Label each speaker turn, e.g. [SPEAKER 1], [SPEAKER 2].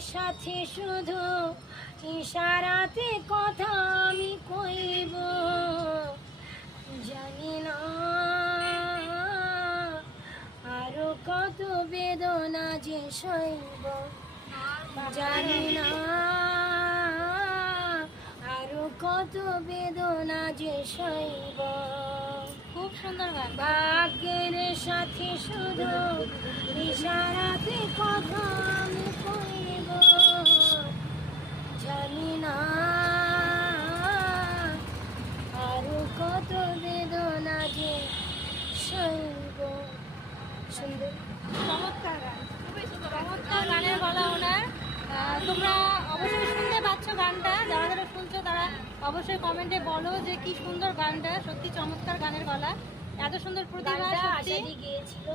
[SPEAKER 1] সাথে শুধু ইশারাতে কথা আমি কইব। জানি না আরও কত বেদনা যে সইব। জানি না আরও কত বেদনা যে সইব।
[SPEAKER 2] খুব সুন্দর
[SPEAKER 1] ভাগ্যের সাথে শুধু না। আরও কত বেদনা যে সুন্দর।
[SPEAKER 2] চমৎকার গান। চমৎকার গানের গলা ওনার। তোমরা অবশ্যই শুনতে পাচ্ছ গানটা। যারা যারা শুনছো তারা অবশ্যই কমেন্টে বলো যে কি সুন্দর গানটা। সত্যি চমৎকার গানের গলা। এত সুন্দর প্রতিভা
[SPEAKER 1] গিয়েছিল।